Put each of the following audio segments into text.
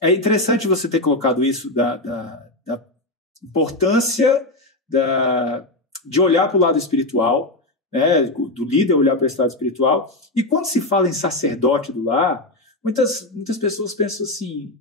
é interessante você ter colocado isso da importância de olhar para o lado espiritual, né, do líder olhar para esse lado espiritual. E quando se fala em sacerdote do lar, muitas pessoas pensam assim,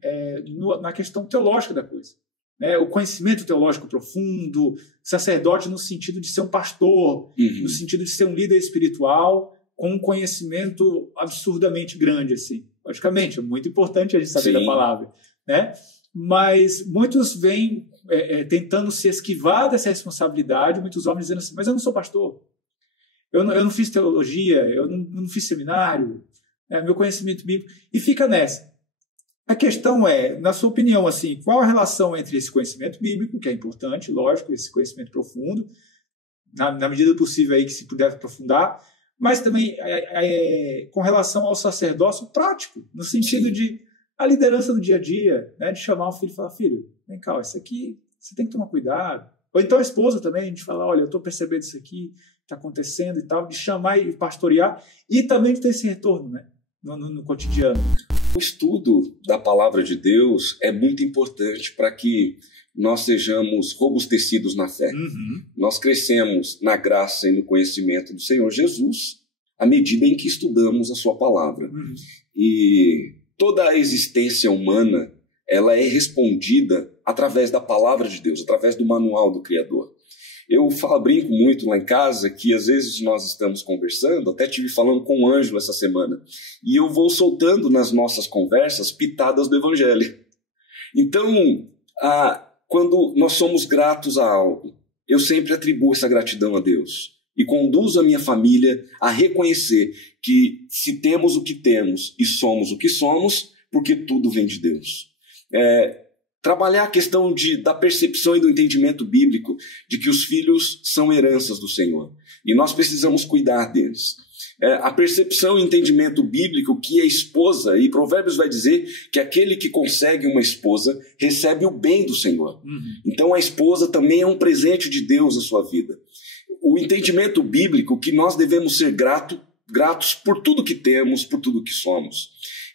na questão teológica da coisa. Né, o conhecimento teológico profundo, sacerdote no sentido de ser um pastor, no sentido de ser um líder espiritual com um conhecimento absurdamente grande, assim. Logicamente, é muito importante a gente saber da palavra, né? Mas muitos vêm tentando se esquivar dessa responsabilidade, muitos homens dizendo assim, mas eu não sou pastor, eu não fiz teologia, eu não fiz seminário, meu conhecimento bíblico, e fica nessa. A questão é, na sua opinião, assim, qual a relação entre esse conhecimento bíblico, que é importante, lógico, esse conhecimento profundo, na medida do possível aí que se puder aprofundar, mas também com relação ao sacerdócio prático, no sentido de a liderança do dia a dia, né, de chamar o filho e falar, filho, vem cá, isso aqui você tem que tomar cuidado. Ou então a esposa também, a gente fala, olha, eu estou percebendo isso aqui, está acontecendo e tal, de chamar e pastorear, e também de ter esse retorno, né, no cotidiano. O estudo da palavra de Deus é muito importante para que nós sejamos robustecidos na fé. Nós crescemos na graça e no conhecimento do Senhor Jesus à medida em que estudamos a sua palavra. E toda a existência humana, ela é respondida através da palavra de Deus, através do manual do Criador. Eu brinco muito lá em casa que às vezes nós estamos conversando, até estive falando com o Ângelo essa semana, e eu vou soltando nas nossas conversas pitadas do Evangelho. Então, quando nós somos gratos a algo, eu sempre atribuo essa gratidão a Deus e conduzo a minha família a reconhecer que se temos o que temos e somos o que somos, porque tudo vem de Deus. Trabalhar a questão da percepção e do entendimento bíblico de que os filhos são heranças do Senhor e nós precisamos cuidar deles. A percepção e entendimento bíblico que a esposa, e Provérbios vai dizer que aquele que consegue uma esposa recebe o bem do Senhor. Então a esposa também é um presente de Deus à sua vida. O entendimento bíblico que nós devemos ser gratos por tudo que temos, por tudo que somos.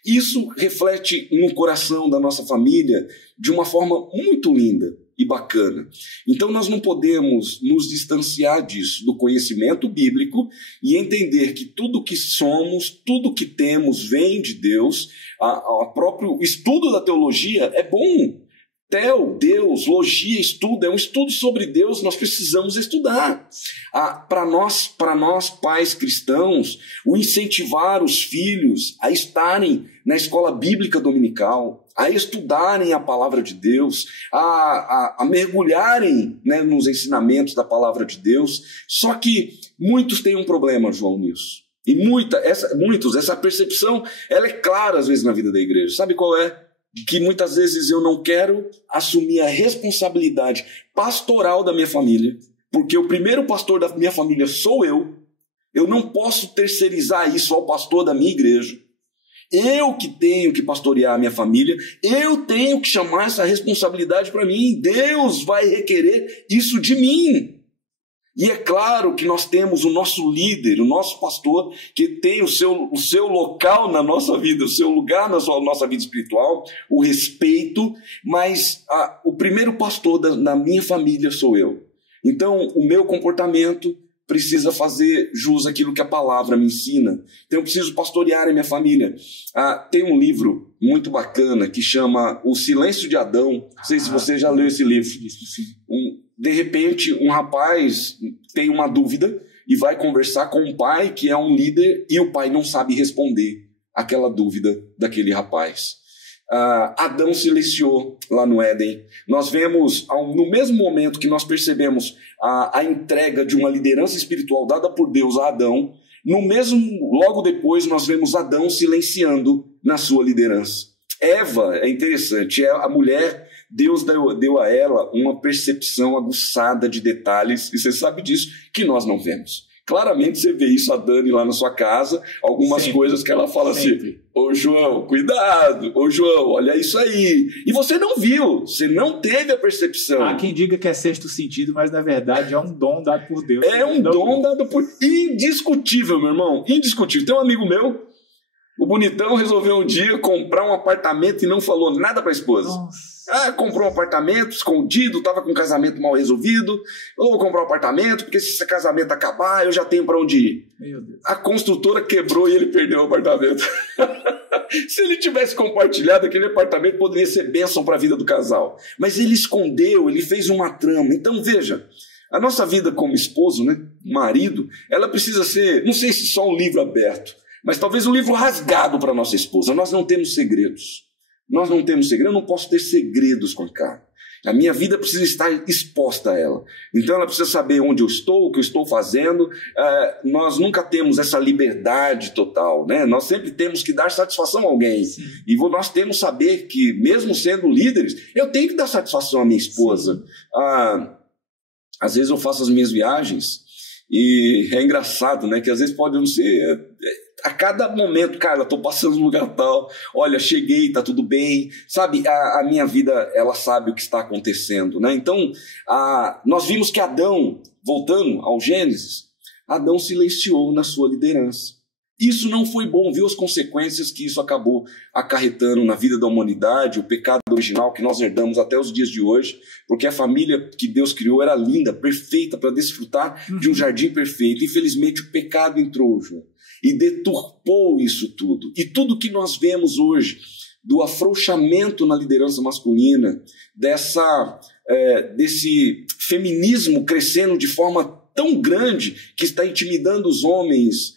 Isso reflete no coração da nossa família de uma forma muito linda e bacana. Então nós não podemos nos distanciar disso, do conhecimento bíblico, e entender que tudo que somos, tudo que temos vem de Deus. O próprio estudo da teologia é bom. Deus, logia, estudo, é um estudo sobre Deus, nós precisamos estudar. Para nós pais cristãos, o incentivar os filhos a estarem na escola bíblica dominical, a estudarem a palavra de Deus, a mergulharem, né, nos ensinamentos da palavra de Deus. Só que muitos têm um problema, João, nisso. E essa percepção, ela é clara às vezes na vida da igreja. Sabe qual é? Que muitas vezes eu não quero assumir a responsabilidade pastoral da minha família, porque o primeiro pastor da minha família sou eu não posso terceirizar isso ao pastor da minha igreja. Eu que tenho que pastorear a minha família, eu tenho que chamar essa responsabilidade para mim, Deus vai requerer isso de mim. E é claro que nós temos o nosso líder, o nosso pastor, que tem o seu local na nossa vida, o seu lugar na nossa vida espiritual, o respeito, mas o primeiro pastor da minha família sou eu. Então, o meu comportamento precisa fazer jus àquilo que a palavra me ensina. Então, eu preciso pastorear a minha família. Tem um livro muito bacana que chama O Silêncio de Adão. Não sei se você já leu esse livro. De repente, um rapaz tem uma dúvida e vai conversar com um pai que é um líder e o pai não sabe responder aquela dúvida daquele rapaz. Adão silenciou lá no Éden. Nós vemos, no mesmo momento que nós percebemos a entrega de uma liderança espiritual dada por Deus a Adão, logo depois nós vemos Adão silenciando na sua liderança. Eva, é interessante, a mulher, Deus deu a ela uma percepção aguçada de detalhes, e você sabe disso, que nós não vemos. Claramente você vê isso a Dani lá na sua casa, algumas coisas que ela fala assim, ô João, cuidado, ô João, olha isso aí. E você não viu, você não teve a percepção. Há quem diga que é sexto sentido, mas na verdade é um dom dado por Deus. É um dom dado por... Indiscutível, meu irmão, indiscutível. Tem um amigo meu O bonitão resolveu um dia comprar um apartamento e não falou nada para a esposa. Nossa. Comprou um apartamento escondido, estava com um casamento mal resolvido. Eu vou comprar um apartamento, porque se esse casamento acabar, eu já tenho para onde ir. Meu Deus. A construtora quebrou e ele perdeu o apartamento. Se ele tivesse compartilhado, aquele apartamento poderia ser bênção para a vida do casal. Mas ele escondeu, ele fez uma trama. Então, veja, a nossa vida como esposo, né, marido, ela precisa ser, não sei se só um livro aberto, mas talvez um livro rasgado para nossa esposa. Nós não temos segredos. Nós não temos segredo, eu não posso ter segredos com a Carla. A minha vida precisa estar exposta a ela. Então ela precisa saber onde eu estou, o que eu estou fazendo. Nós nunca temos essa liberdade total, né? Nós sempre temos que dar satisfação a alguém. Sim. E nós temos que saber que, mesmo sendo líderes, eu tenho que dar satisfação à minha esposa. Às vezes eu faço as minhas viagens e é engraçado, né? Que às vezes pode não ser... A cada momento, cara, estou passando no lugar tal, olha, cheguei, tá tudo bem, sabe? A minha vida, ela sabe o que está acontecendo, né? Então, nós vimos que Adão, voltando ao Gênesis, Adão silenciou na sua liderança. Isso não foi bom, viu as consequências que isso acabou acarretando na vida da humanidade, o pecado original que nós herdamos até os dias de hoje, porque a família que Deus criou era linda, perfeita, para desfrutar de um jardim perfeito. Infelizmente, o pecado entrou, João, e deturpou isso tudo. E tudo que nós vemos hoje, do afrouxamento na liderança masculina, desse feminismo crescendo de forma tão grande que está intimidando os homens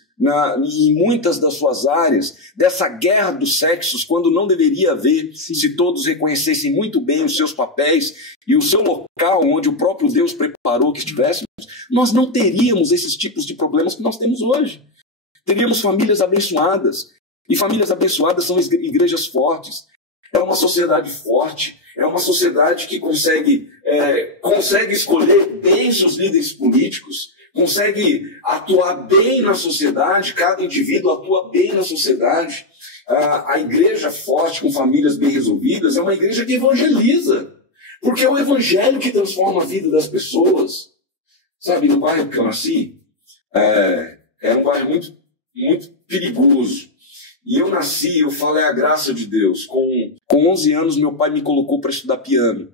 em muitas das suas áreas, dessa guerra dos sexos, quando não deveria haver, se todos reconhecessem muito bem os seus papéis e o seu local onde o próprio Deus preparou que estivéssemos, nós não teríamos esses tipos de problemas que nós temos hoje. Teríamos famílias abençoadas, e famílias abençoadas são igrejas fortes. É uma sociedade forte, é uma sociedade que consegue escolher bem seus líderes políticos, consegue atuar bem na sociedade, cada indivíduo atua bem na sociedade. A igreja forte, com famílias bem resolvidas, é uma igreja que evangeliza, porque é o evangelho que transforma a vida das pessoas. Sabe, no bairro que eu nasci, era um bairro muito perigoso. E eu nasci, eu falo, é a graça de Deus. Com 11 anos, meu pai me colocou para estudar piano.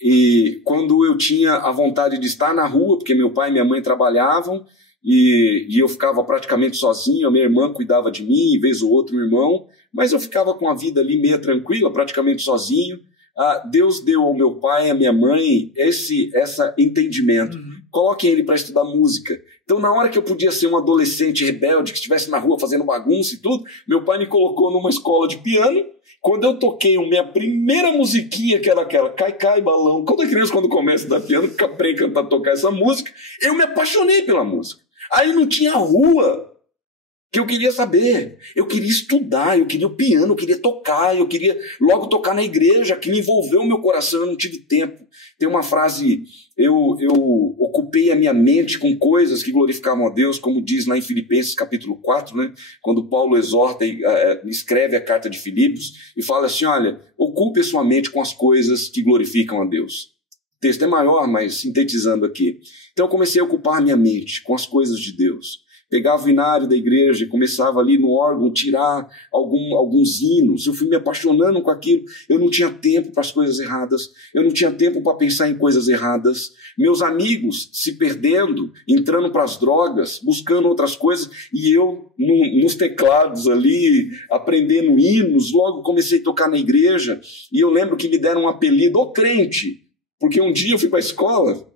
E quando eu tinha a vontade de estar na rua, porque meu pai e minha mãe trabalhavam, e eu ficava praticamente sozinho, a minha irmã cuidava de mim, vez ou outro meu irmão, mas eu ficava com a vida ali meio tranquila, praticamente sozinho. Deus deu ao meu pai e à minha mãe esse entendimento. Coloquem ele para estudar música. Então, na hora que eu podia ser um adolescente rebelde, que estivesse na rua fazendo bagunça e tudo, meu pai me colocou numa escola de piano. Quando eu toquei a minha primeira musiquinha, que era aquela Cai, Cai, Balão, toda criança quando começa a dar piano, fica aprendendo a tocar essa música, eu me apaixonei pela música. Aí não tinha rua que eu queria saber. Eu queria estudar, eu queria o piano, eu queria tocar, eu queria logo tocar na igreja, que me envolveu o meu coração, eu não tive tempo. Tem uma frase, eu ocupei a minha mente com coisas que glorificavam a Deus, como diz lá em Filipenses capítulo 4, né? Quando Paulo exorta e escreve a carta de Filipos e fala assim, olha, ocupe a sua mente com as coisas que glorificam a Deus. O texto é maior, mas sintetizando aqui. Então eu comecei a ocupar a minha mente com as coisas de Deus. Pegava o inário da igreja e começava ali no órgão tirar alguns hinos. Eu fui me apaixonando com aquilo. Eu não tinha tempo para as coisas erradas. Eu não tinha tempo para pensar em coisas erradas. Meus amigos se perdendo, entrando para as drogas, buscando outras coisas. E eu, nos teclados ali, aprendendo hinos. Logo comecei a tocar na igreja. E eu lembro que me deram um apelido, o crente. Porque um dia eu fui para a escola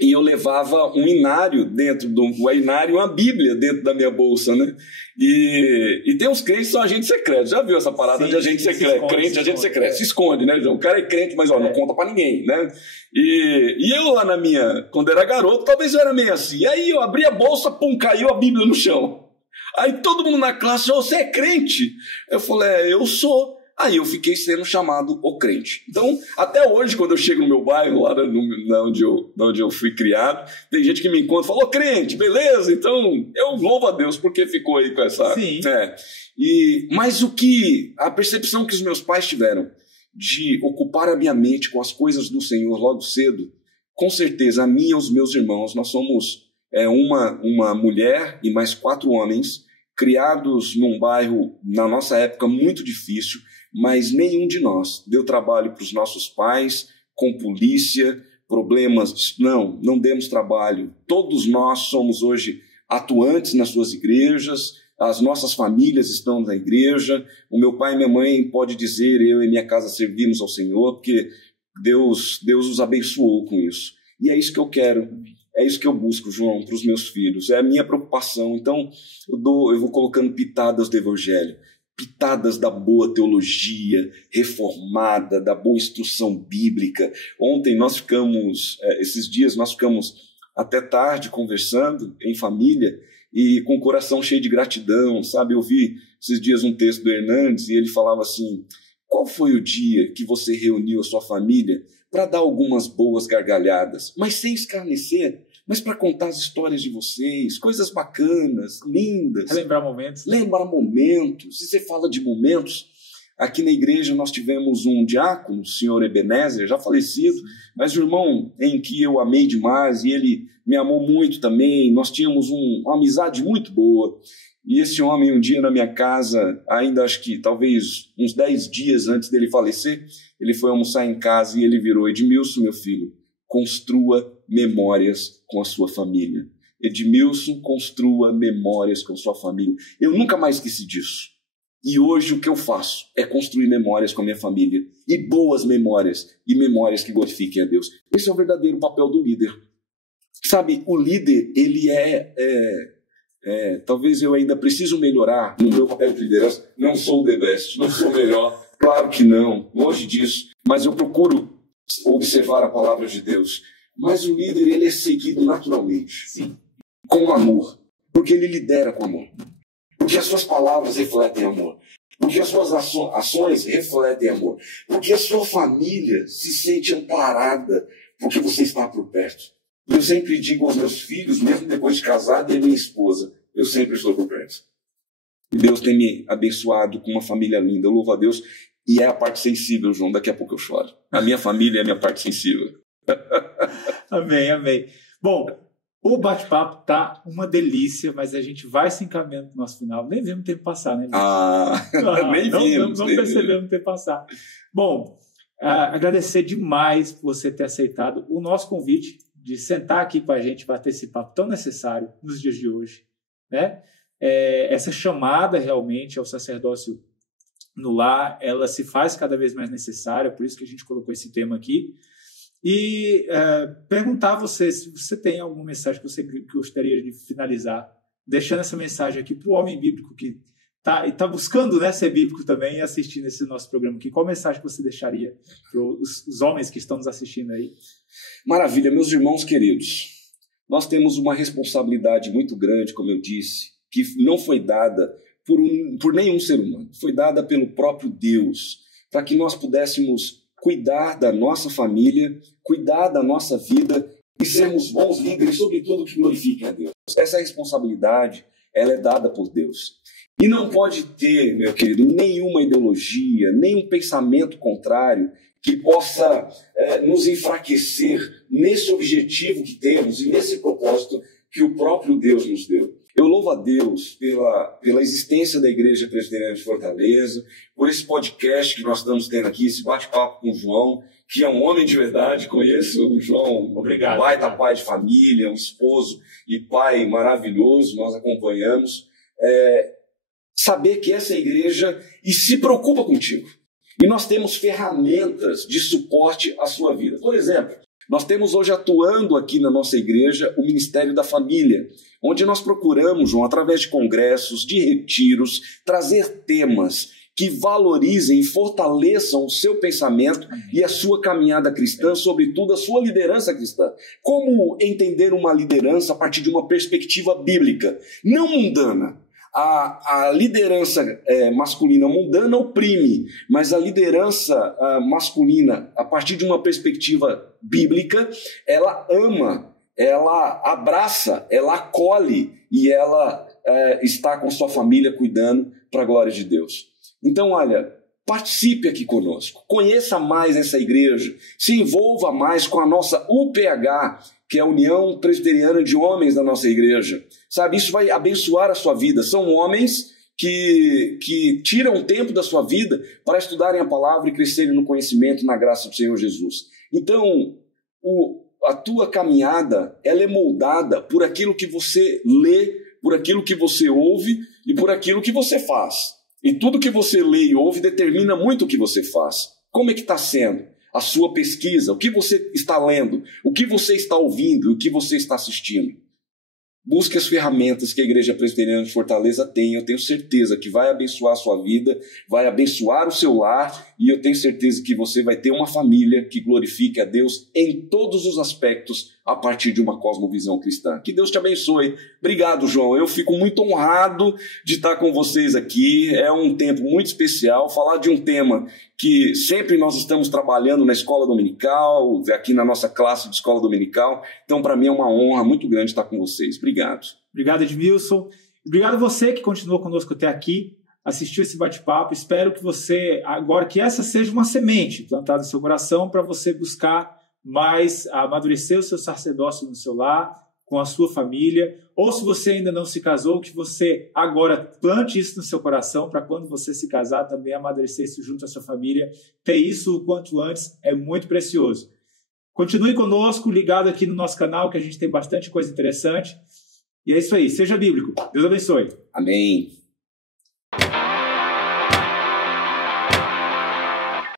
e eu levava um inário dentro do inário, uma Bíblia dentro da minha bolsa, né? E tem uns crentes que são agentes secretos. Já viu essa parada de agente secreto? Crente, agente secreto. Se esconde, né, João? O cara é crente, mas não conta pra ninguém, né? E eu lá quando era garoto, talvez eu era meio assim. Aí eu abri a bolsa, pum, caiu a Bíblia no chão. Aí todo mundo na classe, você é crente? Eu falei, eu sou. Aí eu fiquei sendo chamado o crente. Então, até hoje, quando eu chego no meu bairro, lá onde eu fui criado, tem gente que me encontra e fala, ô crente, beleza? Então, eu louvo a Deus porque ficou aí com essa... Sim. Mas a percepção que os meus pais tiveram de ocupar a minha mente com as coisas do Senhor logo cedo, com certeza, a mim e aos meus irmãos, nós somos uma mulher e mais 4 homens, criados num bairro, na nossa época, muito difícil, mas nenhum de nós deu trabalho para os nossos pais, com polícia, problemas. Não demos trabalho. Todos nós somos hoje atuantes nas suas igrejas, as nossas famílias estão na igreja, o meu pai e minha mãe pode dizer, eu e minha casa servimos ao Senhor, porque Deus os abençoou com isso. E é isso que eu quero, é isso que eu busco, João, para os meus filhos, é a minha preocupação. Então, eu vou colocando pitadas do Evangelho, pitadas da boa teologia reformada, da boa instrução bíblica. Ontem esses dias nós ficamos até tarde conversando em família e com o coração cheio de gratidão, sabe? Eu vi esses dias um texto do Hernandes e ele falava assim, qual foi o dia que você reuniu a sua família para dar algumas boas gargalhadas, mas sem escarnecer, mas para contar as histórias de vocês, coisas bacanas, lindas. Lembrar momentos. Lembrar momentos. E você fala de momentos. Aqui na igreja nós tivemos um diácono, o senhor Ebenezer, já falecido, mas um irmão em que eu amei demais e ele me amou muito também. Nós tínhamos uma amizade muito boa. E esse homem, um dia na minha casa, ainda acho que talvez uns 10 dias antes dele falecer, ele foi almoçar em casa e ele virou, Edmilson, meu filho, construa memórias com a sua família. Edmilson, construa memórias com a sua família. Eu nunca mais esqueci disso. E hoje o que eu faço é construir memórias com a minha família. E boas memórias. E memórias que glorifiquem a Deus. Esse é o verdadeiro papel do líder. Sabe, o líder, ele talvez eu ainda preciso melhorar no meu papel de liderança. Não sou o the best, não sou o melhor. Claro que não, longe disso. Mas eu procuro observar a palavra de Deus. Mas o líder, ele é seguido naturalmente. Sim. Com amor. Porque ele lidera com amor. Porque as suas palavras refletem amor. Porque as suas ações refletem amor. Porque a sua família se sente amparada porque você está por perto. Eu sempre digo aos meus filhos, mesmo depois de casado, e a minha esposa, eu sempre estou por perto. E Deus tem me abençoado com uma família linda. Eu louvo a Deus. E é a parte sensível, João. Daqui a pouco eu choro. A minha família é a minha parte sensível. Amém, amém. Bom, o bate-papo tá uma delícia, mas a gente vai se encaminhando para o nosso final. Nem vimos o tempo passar, né? Nem vimos. Não percebemos o tempo passar. Bom, agradecer demais por você ter aceitado o nosso convite de sentar aqui com a gente, bater esse papo tão necessário nos dias de hoje, né? Essa chamada realmente ao sacerdócio no lar, ela se faz cada vez mais necessária, por isso que a gente colocou esse tema aqui. E perguntar a você se você tem alguma mensagem que você gostaria de finalizar, deixando essa mensagem aqui para o homem bíblico que está buscando, né, ser bíblico também e assistindo esse nosso programa aqui. Qual mensagem que você deixaria para os homens que estão nos assistindo aí? Maravilha, meus irmãos queridos. Nós temos uma responsabilidade muito grande, como eu disse, que não foi dada por nenhum ser humano. Foi dada pelo próprio Deus, para que nós pudéssemos cuidar da nossa família, cuidar da nossa vida e sermos bons líderes, sobretudo que glorifiquem a Deus. Essa responsabilidade, ela é dada por Deus. E não pode ter, meu querido, nenhuma ideologia, nenhum pensamento contrário que possa nos enfraquecer nesse objetivo que temos e nesse propósito que o próprio Deus nos deu. Eu louvo a Deus pela existência da Igreja Presbiteriana de Fortaleza, por esse podcast que nós estamos tendo aqui, esse bate-papo com o João, que é um homem de verdade. Conheço o João, obrigado, baita pai de família, um esposo e pai maravilhoso, nós acompanhamos. Saber que essa igreja se preocupa contigo. E nós temos ferramentas de suporte à sua vida. Por exemplo, nós temos hoje atuando aqui na nossa igreja o Ministério da Família, onde nós procuramos, João, através de congressos, de retiros, trazer temas que valorizem e fortaleçam o seu pensamento e a sua caminhada cristã, sobretudo a sua liderança cristã. Como entender uma liderança a partir de uma perspectiva bíblica, não mundana. A liderança masculina mundana oprime, mas a liderança masculina, a partir de uma perspectiva bíblica, ela ama, ela abraça, ela acolhe e ela está com sua família cuidando para a glória de Deus. Então, olha, participe aqui conosco, conheça mais essa igreja, se envolva mais com a nossa UPH, que é a União Presbiteriana de Homens da nossa igreja. Sabe, isso vai abençoar a sua vida. São homens que tiram tempo da sua vida para estudarem a palavra e crescerem no conhecimento e na graça do Senhor Jesus. Então, a tua caminhada, ela é moldada por aquilo que você lê, por aquilo que você ouve e por aquilo que você faz. E tudo que você lê e ouve determina muito o que você faz. Como é que está sendo a sua pesquisa? O que você está lendo? O que você está ouvindo? O que você está assistindo? Busque as ferramentas que a Igreja Presbiteriana de Fortaleza tem. Eu tenho certeza que vai abençoar a sua vida, vai abençoar o seu lar, e eu tenho certeza que você vai ter uma família que glorifique a Deus em todos os aspectos a partir de uma cosmovisão cristã. Que Deus te abençoe. Obrigado, João. Eu fico muito honrado de estar com vocês aqui. É um tempo muito especial. Falar de um tema que sempre nós estamos trabalhando na escola dominical, aqui na nossa classe de escola dominical. Então, para mim é uma honra muito grande estar com vocês. Obrigado. Obrigado, Edmilson. Obrigado a você que continuou conosco até aqui, assistiu esse bate-papo. Espero que você, agora, que essa seja uma semente plantada no seu coração para você buscar mais amadurecer o seu sacerdócio no seu lar, com a sua família, ou se você ainda não se casou, que você agora plante isso no seu coração para quando você se casar também amadurecer isso junto à sua família. Ter isso o quanto antes é muito precioso. Continue conosco, ligado aqui no nosso canal, que a gente tem bastante coisa interessante. E é isso aí, seja bíblico. Deus abençoe. Amém.